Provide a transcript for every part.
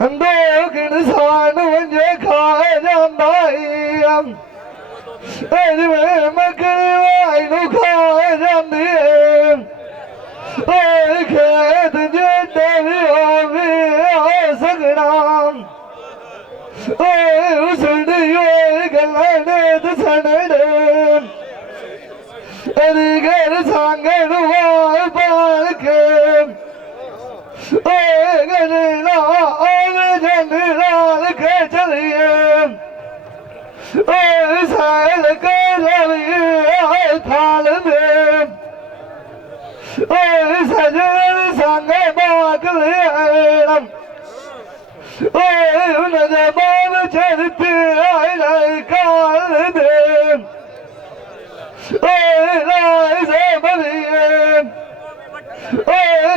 लोग इंसान वंजे खा जांदा है जिवें मकड़ी वाई नूं खा जांदी है खेत जिद्दे भी होवे हो सकना उसड़ी होए गल्लां ने दसण घर सांगण वाल पाल के गजला आवे जनराल के चलिए सैल के लविए थाल में सजन संग बाग ले उनके बाल चलते आए काल दे लाए से बलिए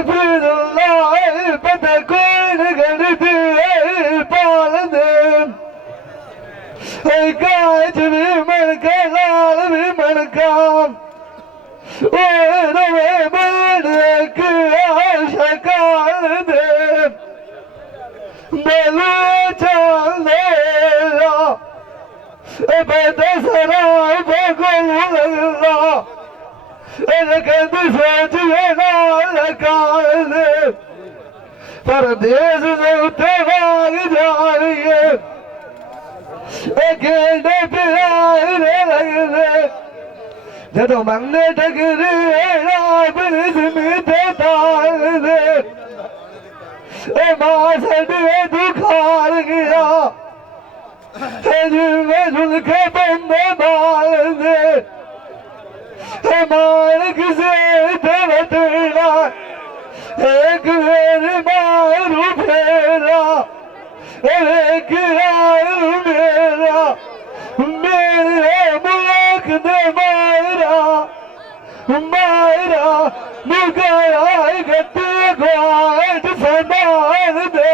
फिर लाए पता कोई गढ़ती पाल दे काज भी मन का लाल भी मन का नवे बड़े की आशा काल दे बेलू चाल देला बेदसरा बगल लगला कहती सोचिए नाल काल दे परदेस से उठे भाग जा रही है खेलने पिलाने लगने जदों मंगने टकरे अपने जिम्मे ताल दे मां सड़े दुखार गया जिम्मे झुल के बंदे बाल दे मालिक से बटना एक मेरे मारू फेरा एक आयु मेरा मेरे मुल्क ने मायरा मुकाया गट्टी ग्वाट संभाल दे